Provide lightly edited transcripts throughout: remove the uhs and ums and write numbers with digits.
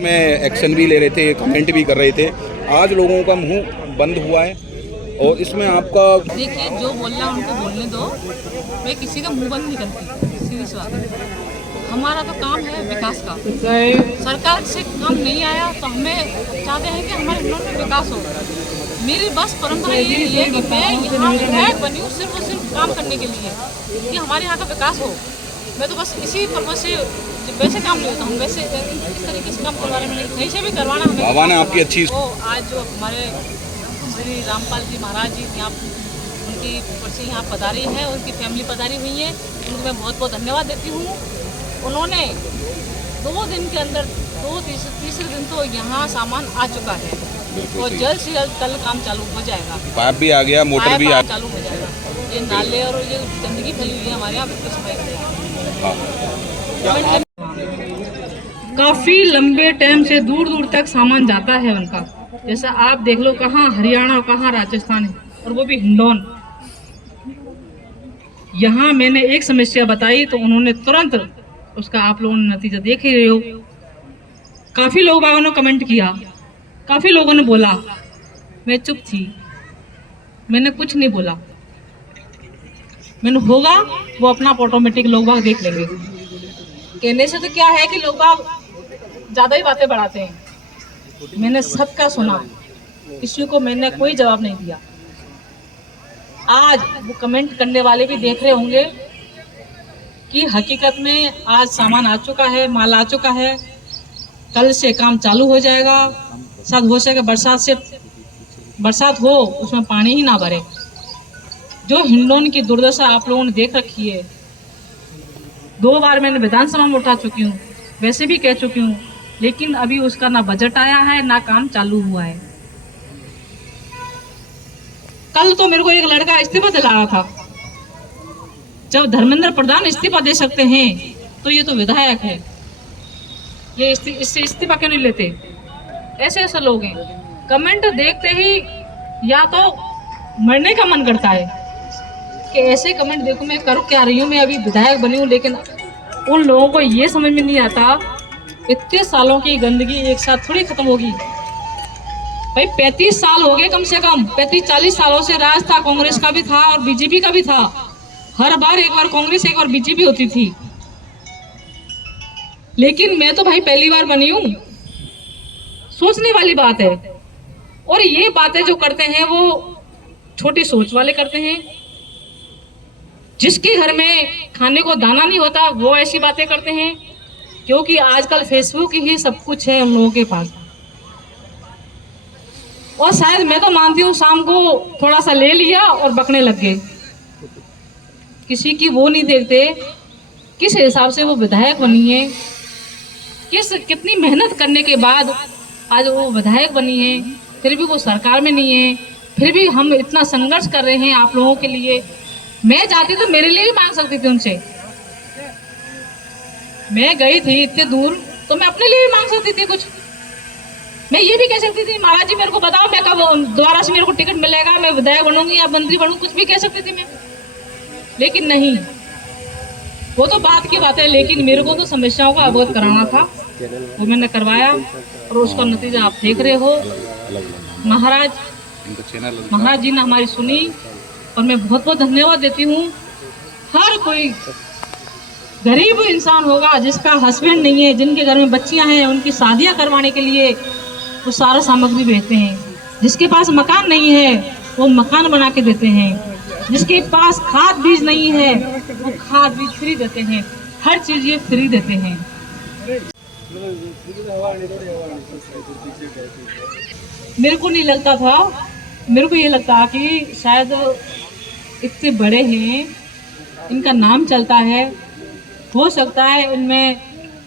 इसमें एक्शन भी ले रहे थे, कमेंट भी कर रहे थे। आज लोगों का मुंह बंद हुआ है और इसमें आपका देखिए, जो बोलना है उनको बोलने दो। मैं किसी का मुंह बंद नहीं करती, सीधी सी बात है। हमारा तो काम है विकास का। सरकार से काम नहीं आया तो हमें चाहते हैं कि हमारे हिंडौन में विकास हो। मेरी बस परंपरा यही है कि मैं यहाँ विधायक बनी हूँ सिर्फ और सिर्फ काम करने के लिए कि हमारे यहाँ का विकास हो। मैं तो बस इसी पर्पज से वैसे काम नहीं होता हूँ, वैसे इस तरीके से काम करवाने में नहीं, कहीं से भी करवाना हमें। बाबा ने आपकी अच्छी तो आज जो हमारे श्री रामपाल जी महाराज जी यहाँ उनकी पर्ची यहाँ पधारी है, उनकी फैमिली पधारी हुई है, उनको मैं बहुत बहुत धन्यवाद देती हूँ। उन्होंने 2 दिन के अंदर तीसरे दिन तो यहाँ सामान आ चुका है और जल्द से जल्द कल काम चालू हो जाएगा। पाइप भी आ गया, मोटर भी आ चालू हो जाएगा। ये नाले और ये गंदगी फैली हुई है हमारे यहाँ, बिल्कुल सफाई करेगा। काफ़ी लंबे टाइम से दूर दूर तक सामान जाता है उनका। जैसा आप देख लो, कहाँ हरियाणा और कहाँ राजस्थान है, और वो भी हिंडौन। यहाँ मैंने एक समस्या बताई तो उन्होंने तुरंत उसका, आप लोगों ने नतीजा देख ही रहे हो। काफ़ी लोग बागों ने कमेंट किया, काफ़ी लोगों ने बोला, मैं चुप थी, मैंने कुछ नहीं बोला। मैंने होगा वो अपना ऑटोमेटिक लोग बाग देख लेंगे। कहने से तो क्या है कि लोग बाग ज़्यादा ही बातें बढ़ाते हैं। मैंने सबका सुना, किसी को मैंने कोई जवाब नहीं दिया। आज वो कमेंट करने वाले भी देख रहे होंगे कि हकीकत में आज सामान आ चुका है, माल आ चुका है, कल से काम चालू हो जाएगा। शायद हो सके बरसात हो उसमें पानी ही ना भरे। जो हिंडौन की दुर्दशा आप लोगों ने देख रखी है, 2 बार मैंने विधानसभा में उठा चुकी हूँ, वैसे भी कह चुकी हूँ, लेकिन अभी उसका ना बजट आया है ना काम चालू हुआ है। कल तो मेरे को एक लड़का इस्तीफा दिला रहा था। जब धर्मेंद्र प्रधान इस्तीफा दे सकते हैं तो ये तो विधायक है, ये इससे इस्तीफा क्यों नहीं लेते? ऐसे ऐसे लोग हैं, कमेंट देखते ही या तो मरने का मन करता है कि ऐसे कमेंट देखो मैं करूँ क्या रही हूँ, मैं अभी विधायक बनी हूँ। लेकिन उन लोगों को ये समझ में नहीं आता, इतने सालों की गंदगी एक साथ थोड़ी खत्म होगी भाई। 35 साल हो गए, कम से कम 35-40 सालों से राज था, कांग्रेस का भी था और बीजेपी का भी था। हर बार एक बार कांग्रेस एक बार बीजेपी होती थी, लेकिन मैं तो भाई पहली बार बनी हूँ। सोचने वाली बात है। और ये बातें जो करते हैं वो छोटी सोच वाले करते हैं। जिसके घर में खाने को दाना नहीं होता वो ऐसी बातें करते हैं, क्योंकि आजकल फेसबुक ही सब कुछ है उन लोगों के पास। और शायद मैं तो मानती हूँ शाम को थोड़ा सा ले लिया और बकने लग गए। किसी की वो नहीं देखते किस हिसाब से वो विधायक बनी है, कितनी मेहनत करने के बाद आज वो विधायक बनी है, फिर भी वो सरकार में नहीं है, फिर भी हम इतना संघर्ष कर रहे हैं आप लोगों के लिए। मैं चाहती तो मेरे लिए भी मांग सकती थी उनसे। मैं गई थी इतने दूर तो मैं अपने लिए भी मांग सकती थी कुछ। मैं ये भी कह सकती थी, महाराज जी मेरे को बताओ मैं कब दोबारा से मेरे को टिकट मिलेगा, मैं विधायक बनूंगी या मंत्री बनूंगी, कुछ भी कह सकती थी मैं। लेकिन नहीं, वो तो बात की बात है। लेकिन मेरे को तो समस्याओं का अवगत कराना था, वो मैंने करवाया और उसका नतीजा आप देख रहे हो। महाराज जी ने हमारी सुनी और मैं बहुत बहुत धन्यवाद देती हूँ। हर कोई गरीब इंसान होगा जिसका हस्बैंड नहीं है, जिनके घर में बच्चियां हैं, उनकी शादियां करवाने के लिए वो सारा सामग्री भेजते हैं। जिसके पास मकान नहीं है वो मकान बना के देते हैं। जिसके पास खाद बीज नहीं है वो खाद बीज फ्री देते हैं। हर चीज ये फ्री देते हैं। मेरे को नहीं लगता था, मेरे को ये लगता कि शायद इतने बड़े हैं, इनका नाम चलता है, हो सकता है इनमें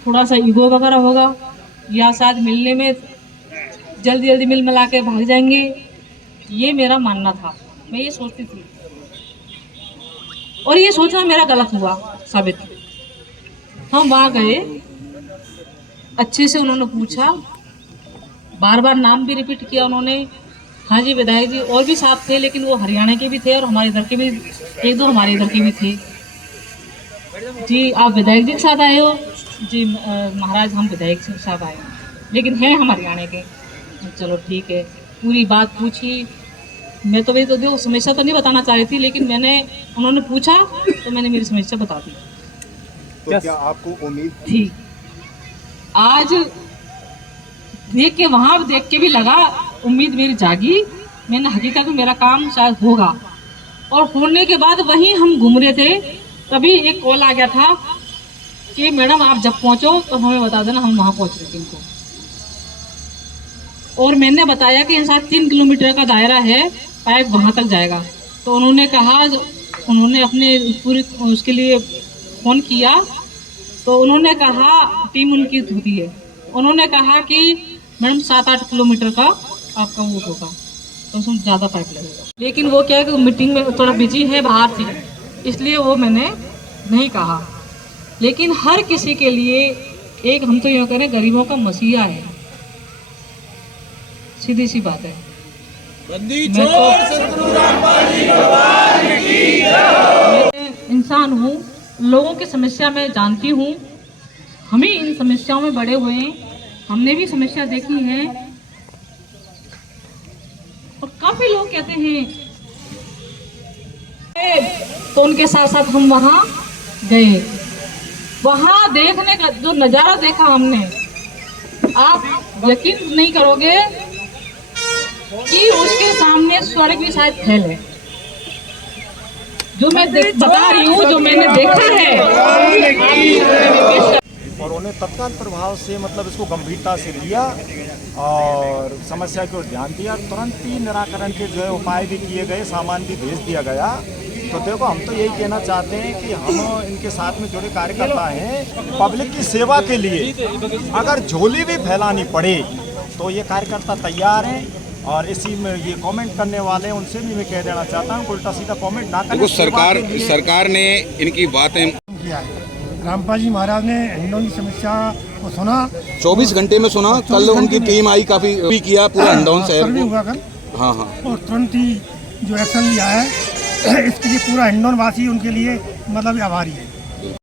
थोड़ा सा ईगो वगैरह होगा, या शायद मिलने में जल्दी जल्दी मिल मिला के भाग जाएंगे। ये मेरा मानना था, मैं ये सोचती थी और ये सोचना मेरा गलत हुआ साबित। हम वहाँ गए, अच्छे से उन्होंने पूछा, बार बार नाम भी रिपीट किया उन्होंने। हाँ जी विधायक जी और भी साथ थे, लेकिन वो हरियाणा के भी थे और हमारे इधर के भी, 1-2 हमारे इधर के भी थे। जी आप विधायक जी के साथ आए हो? जी महाराज हम विधायक के साथ आए हैं। लेकिन हैं हम हरियाणा के। चलो ठीक है, पूरी बात पूछी। मैं तो वही तो समस्या तो नहीं बताना चाह रही थी, लेकिन उन्होंने पूछा तो मैंने मेरी समस्या बता दी। तो क्या आपको उम्मीद थी? आज देख के, वहां देख के भी लगा, उम्मीद मेरी जागी। मैंने हकीकत में मेरा काम शायद होगा। और होने के बाद वहीं हम घूम रहे थे, तभी एक कॉल आ गया था कि मैडम आप जब पहुंचो तो हमें बता देना, हम वहां पहुंच रहे थे इनको। और मैंने बताया कि ऐसा 3 किलोमीटर का दायरा है, पाइप वहां तक जाएगा। तो उन्होंने कहा, उन्होंने अपने पूरी उसके लिए फोन किया, तो उन्होंने कहा, टीम उनकी होती है, उन्होंने कहा कि मैडम 7-8 किलोमीटर का आपका वो होगा, तो उसमें ज़्यादा पाइप लगेगा। लेकिन वो क्या है कि मीटिंग में थोड़ा बिजी है, बाहर थी, इसलिए वो मैंने नहीं कहा। लेकिन हर किसी के लिए एक, हम तो यूँ करें, गरीबों का मसीहा है, सीधी सी बात है। मैं इंसान हूँ, लोगों की समस्या मैं जानती हूँ। हम ही इन समस्याओं में बड़े हुए हैं, हमने भी समस्या देखी है। और काफी लोग कहते हैं, तो उनके साथ साथ हम वहां गए। वहां देखने का जो नजारा देखा हमने, आप यकीन नहीं करोगे कि उसके सामने स्वर्ग भी शायद फैल है। जो मैं बता रही हूँ, जो मैंने देखा है। और उन्हें तत्काल प्रभाव से मतलब इसको गंभीरता से लिया और समस्या की ओर ध्यान दिया। तुरंत ही निराकरण के जो है उपाय भी किए गए, सामान भी भेज दिया गया। तो देखो, हम तो यही कहना चाहते हैं कि हम इनके साथ में जुड़े कार्यकर्ता हैं, पब्लिक की सेवा के लिए अगर झोली भी फैलानी पड़े तो ये कार्यकर्ता तैयार हैं। और इसी में ये कमेंट करने वाले हैं, उनसे भी मैं कह देना चाहता हूँ, उल्टा सीधा कमेंट ना करें। सरकार ने इनकी बातें किया है। रामपाल जी महाराज ने हिंडौन की समस्या को सुना, 24 घंटे में सुना। कल उनकी टीम आई, काफी भी किया पूरा हिंडौन शहर सर्वे को। हुआ कल। हाँ। और तुरंत ही जो एक्शन लिया है, इसके लिए पूरा हिंडौन वासी उनके लिए मतलब आभारी है।